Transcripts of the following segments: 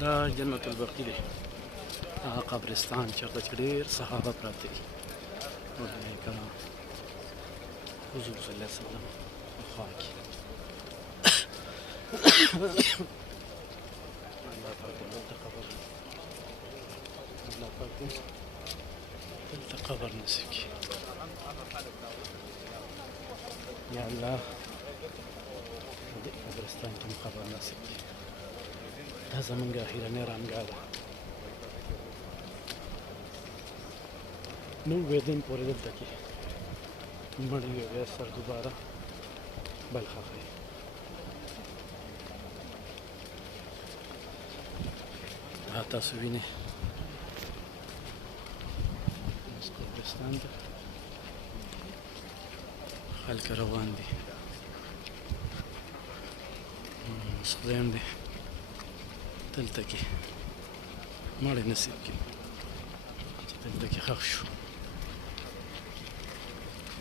دا جنت البقیع دی هغه قبرستان چېرته چې ډېر صحابه پراته دي علماء کرام حضور صلی الله علیه وسلم په خوا کې الله پاک دلته قبر الله پاک دلته قبر نصیب کړي یا الله دې قبرستان کې مو قبر نصیب کړي دا زمونږ اخیرنۍ رنګه ده نو دن پورې دلته کې مړ وي بیا سر دوباره بل ښخوي دا تاسو وینئ اوس قبرستان ته خلک روان دي اوس خدای هم دې دلته کې مړی نصیب کړي چې دلته کې ښخ شو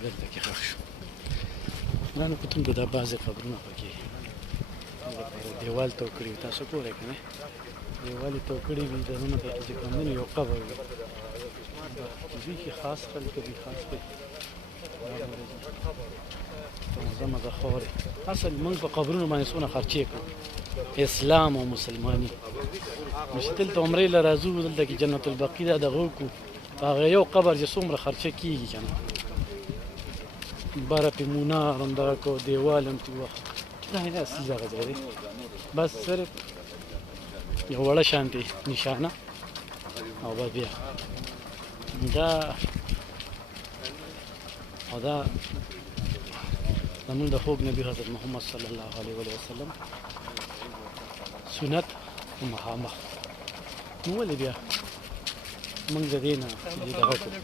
دلته کې ښخ شو ګرانو کتونکو دا بعضې قبرونه پکې دیوال تو کړي تاسو ګورئ که نه دیوال یې تو کړي وي دننه پکې چې کوم یو قبر وي بیخي خاص خلک وي خاص پکې مزه مزه خورې اصل موږ په قبرونو باندې څونه خرچې کوو اسلام او مسلماني چې دلته عمرې له راځو دلته کې جنت البقیع ده دغه وکړو په هغه یو قبر چې څومره خرچه کېږي که نه بره پې منار هم دغه کو دیوال هم پې وخت دا یې اصلي دغه ځای دی بس صرف یو وړه شانتې نشانه او بس بیا دا زمونږ د خوږ نبي حضرت محمد صلی الله علیه وسلم سنت مخامخ نو ولې بیا موږ د دې نه دغه کړو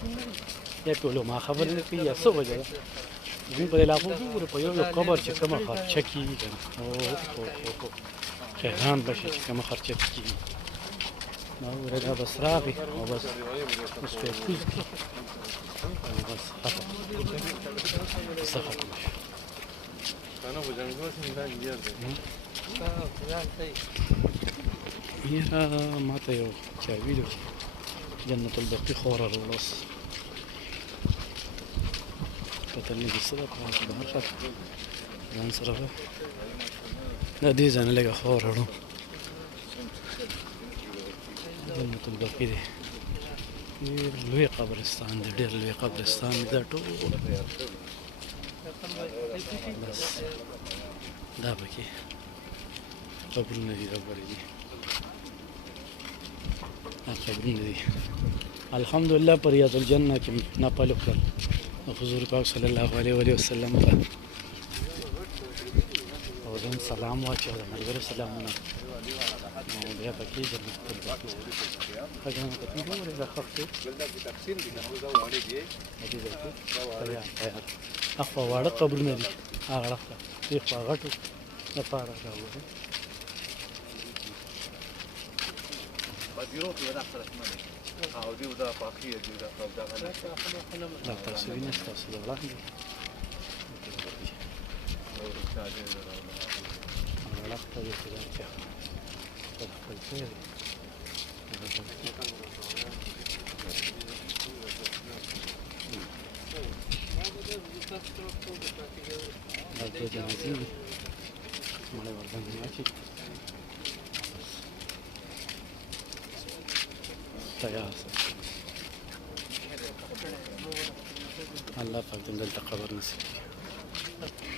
یا په علما خبرې نه کوي یا څه وجه ده زموږ په علاقو کې ګوره په یو قبر چې کومه خرچه کېږي که نه حیران به شي چې کومه خرچه پې کېږي دا ګوره دا بس راغی او بس اوس به یې کوز کړي او بس ختم څه ختم شو یاره ما ته یو چا ویلي و جنت البقیع خوره راوړه اوس پته نه لګي څه ده په هغه بهر ښه ځان سره به دا دې ځای نه لږه خور راوړم جنت البقیع دی ډېر لوی قبرستان دی ډېر لوی قبرستان دی دا ټول بس دا پکې قبرونه دي دا بړې دي دا قبرونه دي الحمدلله په ریاض الجنه کې نپل وکړل حضور پاک صلی الله علیه وسلم ته او زم سلام واچوه د ملګرو سلامونه نو بیا پکې جنت البقیع ښه ګرانه کتنې ګورئ دا ښخ دی تیار اخوا واړه قبرونه دي هغه اړخ ته دې خوا غټو دپاره راوړي دا تاسو وینئ ستاسو د وړاندې هغه اړخ ته دې چې دا چې خپل ځای دی دا دوه جنازې دي مړی ورباندې واچي تیار الله پاک دې دلته قبر نصیب کړي